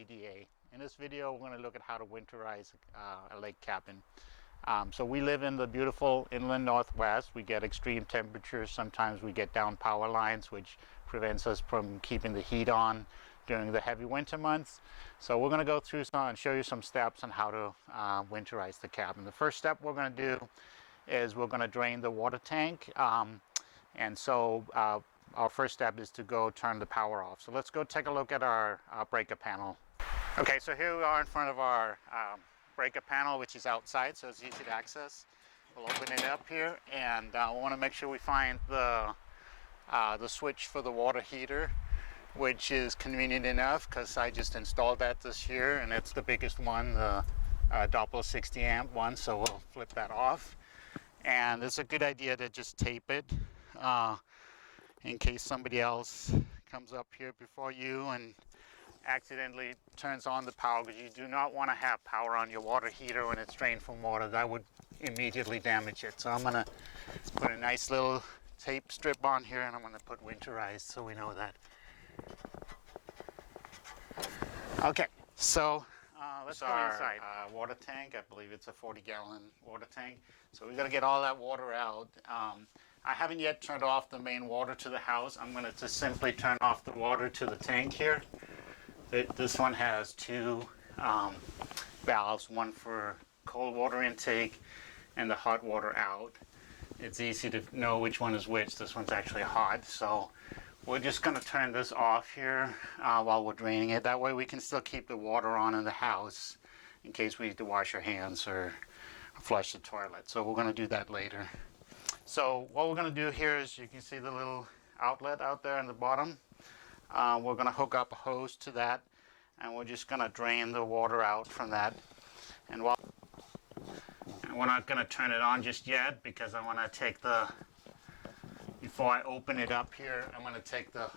TDA. In this video, we're going to look at how to winterize a lake cabin. So we live in the beautiful inland Northwest. We get extreme temperatures. Sometimes we get down power lines, which prevents us from keeping the heat on during the heavy winter months. So we're going to go through some and show you some steps on how to winterize the cabin. The first step we're going to do is we're going to drain the water tank. Our first step is to go turn the power off. So let's go take a look at our breaker panel. Okay, so here we are in front of our breaker panel, which is outside, so it's easy to access. We'll open it up here, and we want to make sure we find the switch for the water heater, which is convenient enough because I just installed that this year, and it's the biggest one, the Doppler 60 amp one, so we'll flip that off. And it's a good idea to just tape it in case somebody else comes up here before you and accidentally turns on the power, because you do not want to have power on your water heater when it's drained from water. That would immediately damage it. So I'm going to put a nice little tape strip on here, and I'm going to put Winterize so we know that. Okay, so let's go inside. Water tank, I believe it's a 40-gallon water tank. So we're going to get all that water out. I haven't yet turned off the main water to the house. I'm going to just simply turn off the water to the tank here. This one has two valves, one for cold water intake and the hot water out. It's easy to know which one is which. This one's actually hot, so we're just going to turn this off here while we're draining it. That way we can still keep the water on in the house in case we need to wash our hands or flush the toilet. So we're going to do that later. So what we're going to do here is, you can see the little outlet out there in the bottom. We're going to hook up a hose to that, and we're just going to drain the water out from that. And we're not going to turn it on just yet, because I want to take before I open it up here, I'm going to take the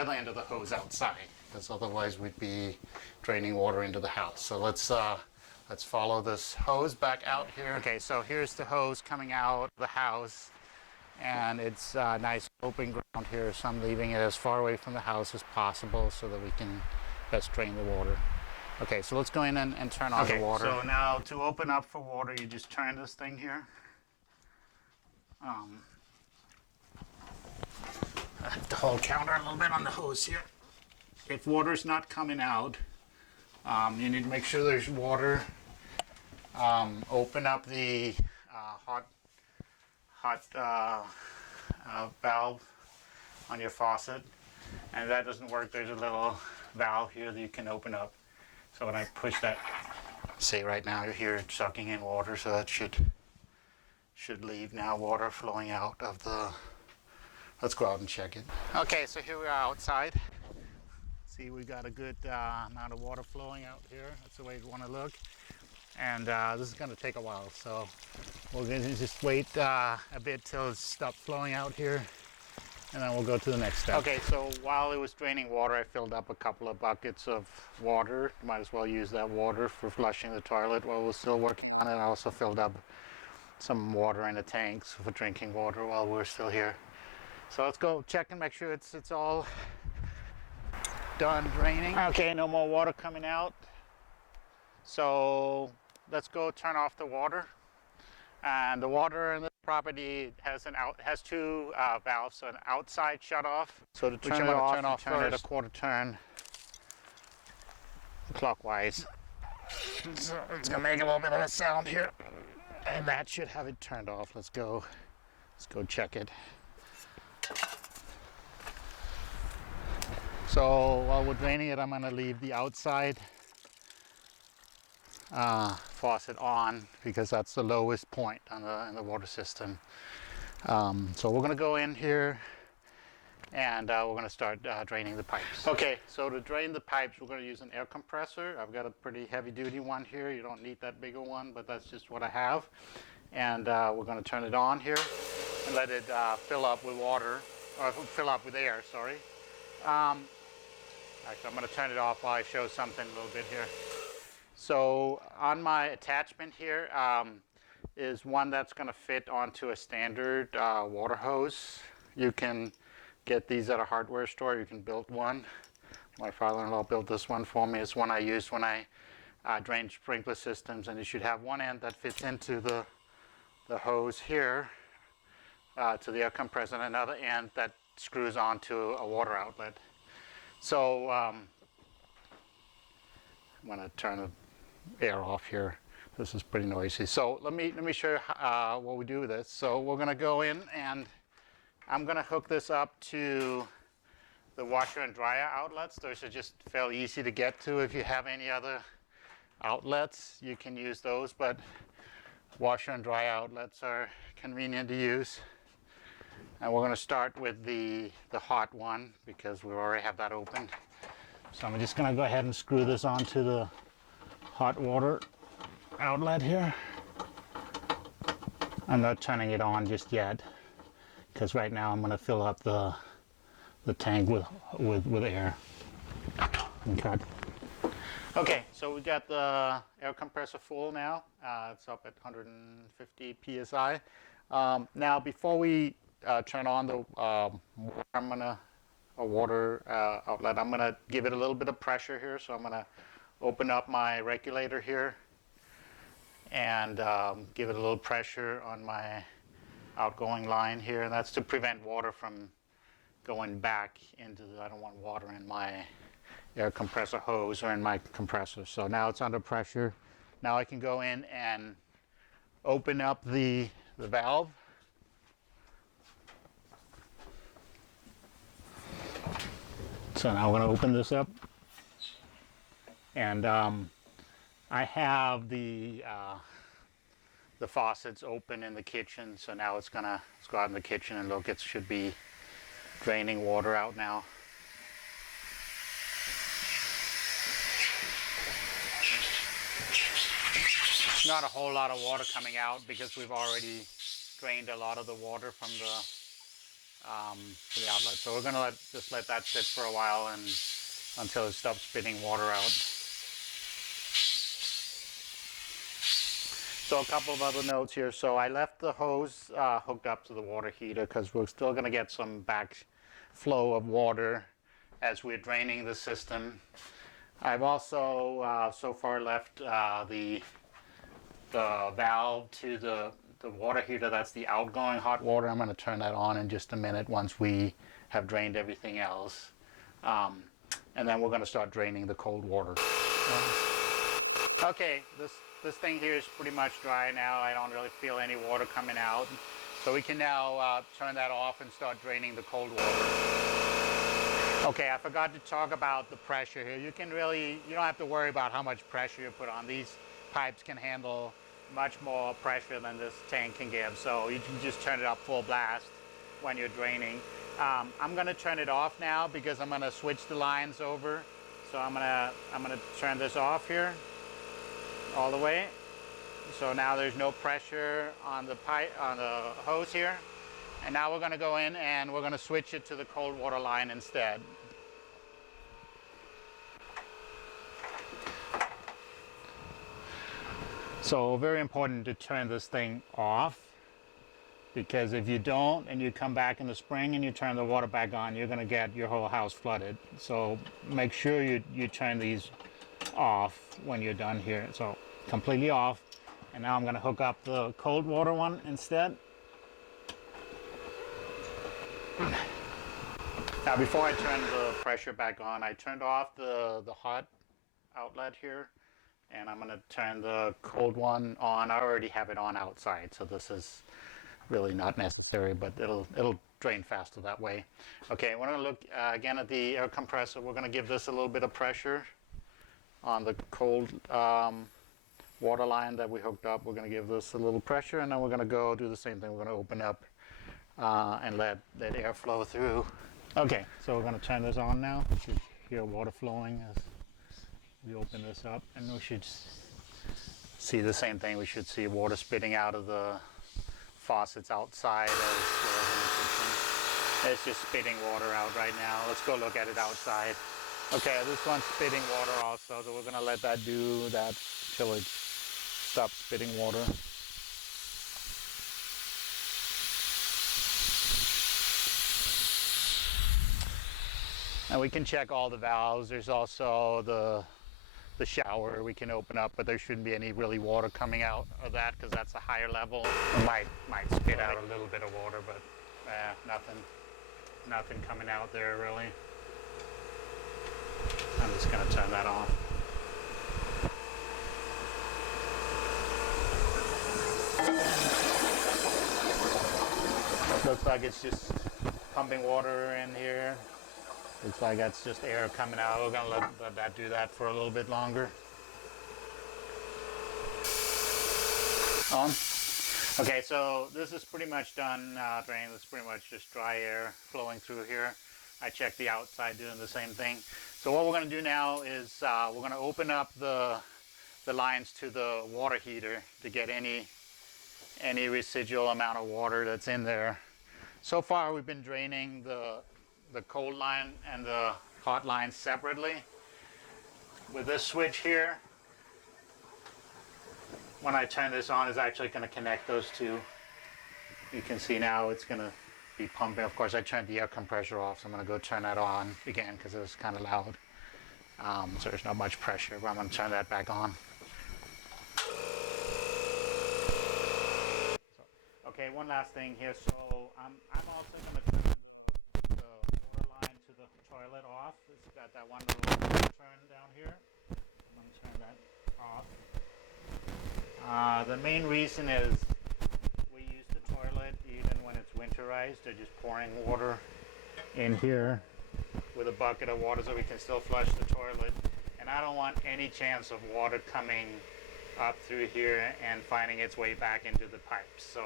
other end of the hose outside, because otherwise we'd be draining water into the house. So let's follow this hose back out here. Okay, so here's the hose coming out of the house, and it's nice open ground here, so I'm leaving it as far away from the house as possible so that we can best drain the water. Okay, so let's go in and turn on the water. So now to open up for water, you just turn this thing here. I have to hold counter a little bit on the hose here. If water's not coming out, you need to make sure there's water. Open up the hot valve on your faucet, and if that doesn't work, there's a little valve here that you can open up. So when I push that, see, right now you hear it sucking in water, so that should leave now water flowing out of the. Let's go out and check it. Okay, so here we are outside. See, we got a good amount of water flowing out here. That's the way you want to look. And this is going to take a while, so we're going to just wait a bit till it stops flowing out here, and then we'll go to the next step. Okay, so while it was draining water, I filled up a couple of buckets of water. Might as well use that water for flushing the toilet while we're still working on it. I also filled up some water in the tanks for drinking water while we're still here. So let's go check and make sure it's all done draining. Okay, no more water coming out. So let's go turn off the water. And the water in the property has two valves, so an outside shut off. So to turn it off, turn it a quarter turn clockwise. So it's gonna make a little bit of a sound here, and that should have it turned off. Let's go check it. So while we're draining it, I'm going to leave the outside faucet on, because that's the lowest point in the water system. So we're going to go in here, and we're going to start draining the pipes. Okay, so to drain the pipes, we're going to use an air compressor. I've got a pretty heavy duty one here. You don't need that bigger one, but that's just what I have. And we're going to turn it on here and let it fill up with water, or fill up with air, sorry. Actually, I'm going to turn it off while I show something a little bit here. So on my attachment here is one that's going to fit onto a standard water hose. You can get these at a hardware store. You can build one. My father-in-law built this one for me. It's one I used when I drained sprinkler systems, and it should have one end that fits into the hose here to the air compressor, and another end that screws onto a water outlet. So I'm going to turn the air off here. This is pretty noisy. So let me show you what we do with this. So we're going to go in, and I'm going to hook this up to the washer and dryer outlets. Those are just fairly easy to get to. If you have any other outlets, you can use those, but washer and dryer outlets are convenient to use. And we're going to start with the hot one because we already have that open. So I'm just going to go ahead and screw this onto the hot water outlet here. I'm not turning it on just yet because right now I'm going to fill up the tank with air. Okay, so we got the air compressor full now. It's up at 150 psi. Now before we turn on the water outlet, I'm gonna give it a little bit of pressure here. So I'm gonna open up my regulator here and give it a little pressure on my outgoing line here, and that's to prevent water from going back into I don't want water in my air compressor hose or in my compressor. So now it's under pressure. Now I can go in and open up the valve. So now we're going to open this up, and I have the faucets open in the kitchen. So now let's go out in the kitchen and look. It should be draining water out now. Not a whole lot of water coming out because we've already drained a lot of the water from the outlet. So we're going to just let that sit for a while until it stops spitting water out. So a couple of other notes here. So I left the hose hooked up to the water heater because we're still going to get some backflow of water as we're draining the system. I've also so far left the valve to the water heater. That's the outgoing hot water. I'm going to turn that on in just a minute once we have drained everything else. And then we're going to start draining the cold water. Okay, this thing here is pretty much dry now. I don't really feel any water coming out. So we can now turn that off and start draining the cold water. Okay, I forgot to talk about the pressure here. You don't have to worry about how much pressure you put on. These pipes can handle much more pressure than this tank can give. So you can just turn it up full blast when you're draining. I'm going to turn it off now because I'm going to switch the lines over. So I'm going to turn this off here all the way. So now there's no pressure on the hose here. And now we're going to go in and we're going to switch it to the cold water line instead. So very important to turn this thing off, because if you don't and you come back in the spring and you turn the water back on, you're going to get your whole house flooded. So make sure you turn these off when you're done here. So completely off. And now I'm going to hook up the cold water one instead. Now before I turn the pressure back on, I turned off the hot outlet here. And I'm going to turn the cold one on. I already have it on outside, so this is really not necessary, but it'll drain faster that way. Okay, we're going to look again at the air compressor. We're going to give this a little bit of pressure on the cold water line that we hooked up. We're going to give this a little pressure, and then we're going to go do the same thing. We're going to open up and let air flow through. Okay, so we're going to turn this on now. You should hear water flowing as we open this up, and we should see the same thing. We should see water spitting out of the faucets outside as well as in the kitchen. It's just spitting water out right now. Let's go look at it outside. Okay, this one's spitting water also, so we're going to let that do that till it stops spitting water. And we can check all the valves. There's also the shower we can open up, but there shouldn't be any really water coming out of that because that's a higher level. It might spit out a little bit of water, but nothing coming out there really. I'm just gonna turn that off. Looks like it's just pumping water in here. Looks like that's just air coming out. We're gonna let that do that for a little bit longer. On. Okay, so this is pretty much done draining. This is pretty much just dry air flowing through here. I checked the outside doing the same thing. So what we're gonna do now is we're gonna open up the lines to the water heater to get any residual amount of water that's in there. So far we've been draining the cold line and the hot line separately. With this switch here, when I turn this on, it's actually going to connect those two. You can see now it's going to be pumping. Of course, I turned the air compressor off, so I'm going to go turn that on again because it was kind of loud. So there's not much pressure, but I'm going to turn that back on. Okay, one last thing here. So I'm also going to turn the water line to the toilet off. It's got that one little turn down here. I'm going to turn that off. The main reason is we use the toilet even when it's winterized. They're just pouring water in here with a bucket of water so we can still flush the toilet. And I don't want any chance of water coming up through here and finding its way back into the pipes. So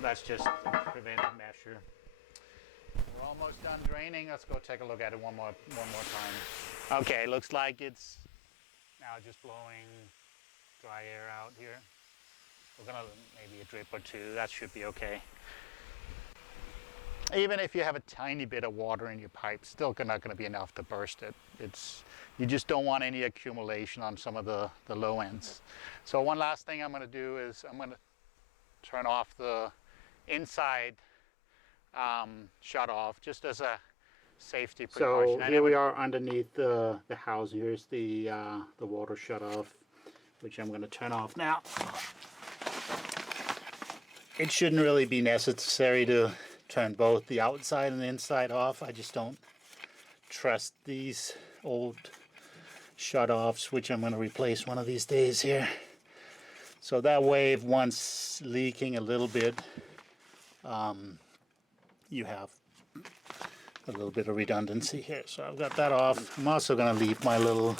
that's just a preventive measure. We're almost done draining. Let's go take a look at it one more time. Okay, looks like it's now just blowing dry air out here. We're gonna maybe a drip or two. That should be okay. Even if you have a tiny bit of water in your pipe, still not going to be enough to burst it. You just don't want any accumulation on some of the low ends. So one last thing I'm going to do is I'm going to turn off the inside shut off just as a safety precaution. So here we are underneath the house. Here's the water shut off, which I'm going to turn off now. It shouldn't really be necessary to turn both the outside and the inside off. I just don't trust these old shut-offs, which I'm going to replace one of these days here. So that way, if one's leaking a little bit, you have a little bit of redundancy here. So I've got that off. I'm also going to leave my little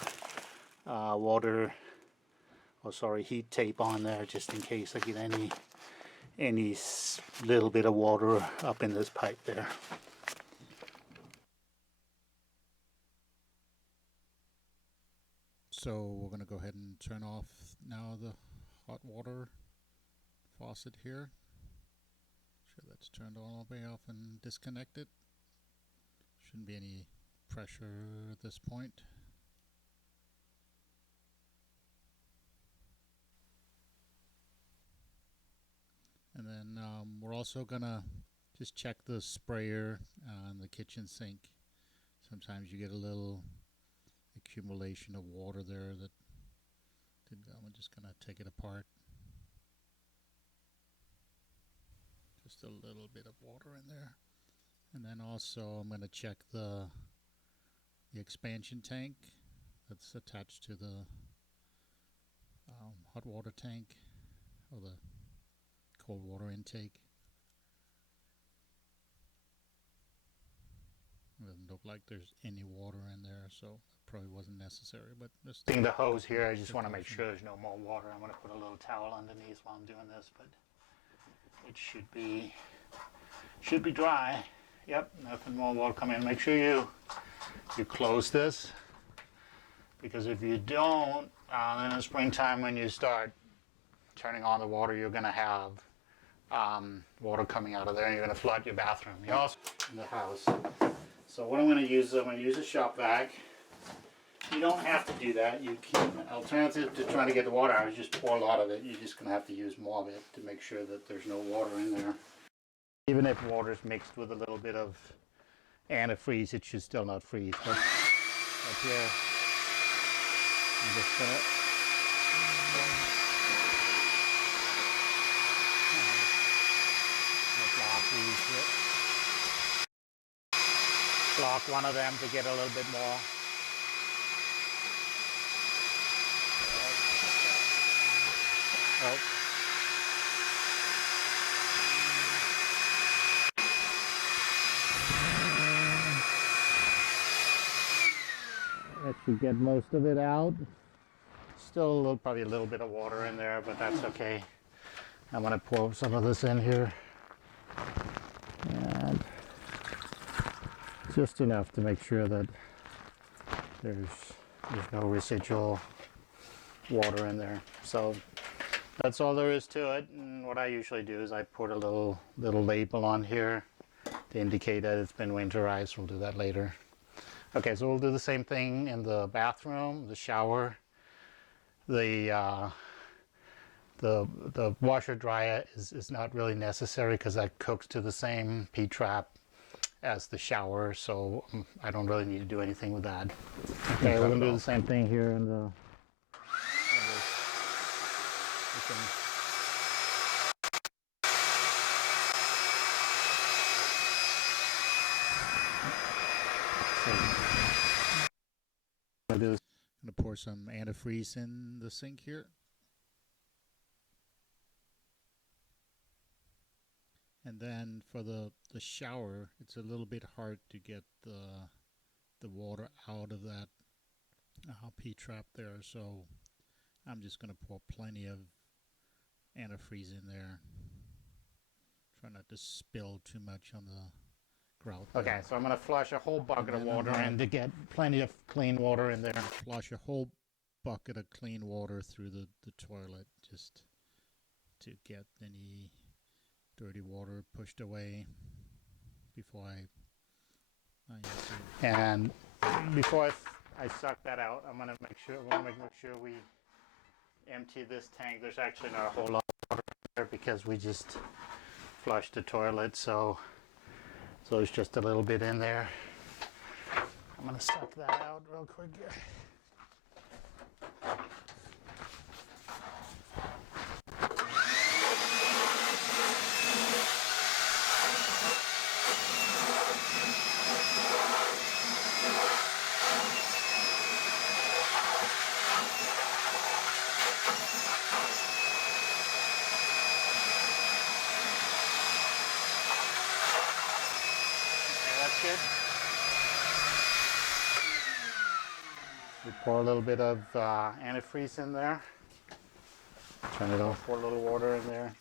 heat tape on there just in case I get any little bit of water up in this pipe there. So we're going to go ahead and turn off now the hot water faucet here. Sure that's turned all the way off and disconnected. Shouldn't be any pressure at this point. And then we're also gonna just check the sprayer on the kitchen sink. Sometimes you get a little accumulation of water there that I'm just gonna take it apart. Just a little bit of water in there. And then also I'm gonna check the expansion tank that's attached to the hot water tank or the cold water intake. It doesn't look like there's any water in there, so it probably wasn't necessary. But just seeing the hose here, I just want to make sure there's no more water. I'm going to put a little towel underneath while I'm doing this, but it should be dry. Yep, nothing more water coming in. Make sure you close this, because if you don't, in the springtime when you start turning on the water, you're going to have water coming out of there, and you're going to flood your bathroom. You also in the house. So what I'm going to use a shop vac. You don't have to do that. You can, alternative to trying to get the water out is just pour a lot of it. You're just going to have to use more of it to make sure that there's no water in there. Even if water is mixed with a little bit of antifreeze, it should still not freeze. But up here, I'm just gonna block one of them to get a little bit more. Oh. That should get most of it out. Still probably a little bit of water in there, but that's okay. I'm going to pour some of this in here. And just enough to make sure that there's no residual water in there. So that's all there is to it. And what I usually do is I put a little label on here to indicate that it's been winterized. We'll do that later. Okay, so we'll do the same thing in the bathroom, the shower. The washer dryer is not really necessary because that cooks to the same P-trap as the shower, so I don't really need to do anything with that. Okay, we're going to do the same thing here in the I'm going to pour some antifreeze in the sink here. And then for the shower, it's a little bit hard to get the water out of that P-trap there, so I'm just going to pour plenty of antifreeze in there. Try not to spill too much on the grout there. Okay, so I'm going to flush a whole bucket of water in to get plenty of clean water in there. Flush a whole bucket of clean water through the toilet just to get any dirty water pushed away before I and before I suck that out, I'm gonna make sure we empty this tank. There's actually not a whole lot of water there because we just flushed the toilet, so there's just a little bit in there. I'm gonna suck that out real quick here. Good. We pour a little bit of antifreeze in there. Turn it off. Pour a little water in there.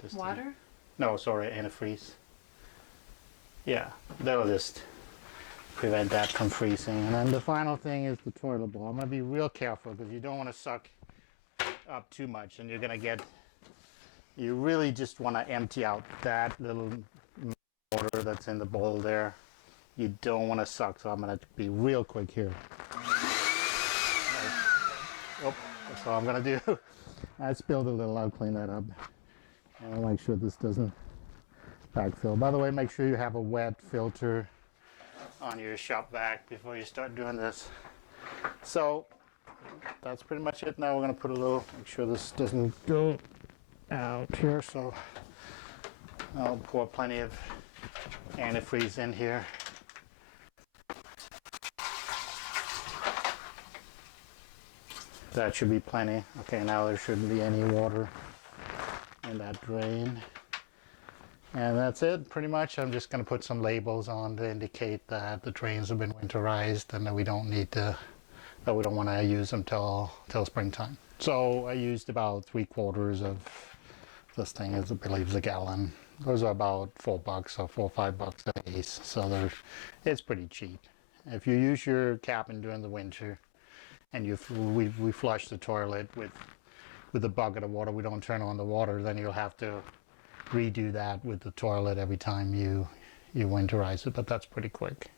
Just water? No, sorry, antifreeze. Yeah, that'll just prevent that from freezing. And then the final thing is the toilet bowl. I'm going to be real careful because you don't want to suck up too much, and you're going to get. You really just want to empty out that little water that's in the bowl there. You don't want to suck, so I'm going to be real quick here. Oh, that's all I'm going to do. I spilled a little, I'll clean that up. And I'll make sure this doesn't backfill. By the way, make sure you have a wet filter on your shop vac before you start doing this. So that's pretty much it. Now we're going to put a little, make sure this doesn't go out here, so I'll pour plenty of antifreeze in here. That should be plenty. Okay, now there shouldn't be any water in that drain. And that's it, pretty much. I'm just going to put some labels on to indicate that the drains have been winterized and that we don't need to, that we don't want to use them till springtime. So I used about 3/4 of this thing, I believe, is a gallon. Those are about $4 or $4 or $5 a piece, so it's pretty cheap. If you use your cabin during the winter and we flush the toilet with a bucket of water, we don't turn on the water, then you'll have to redo that with the toilet every time you winterize it, but that's pretty quick.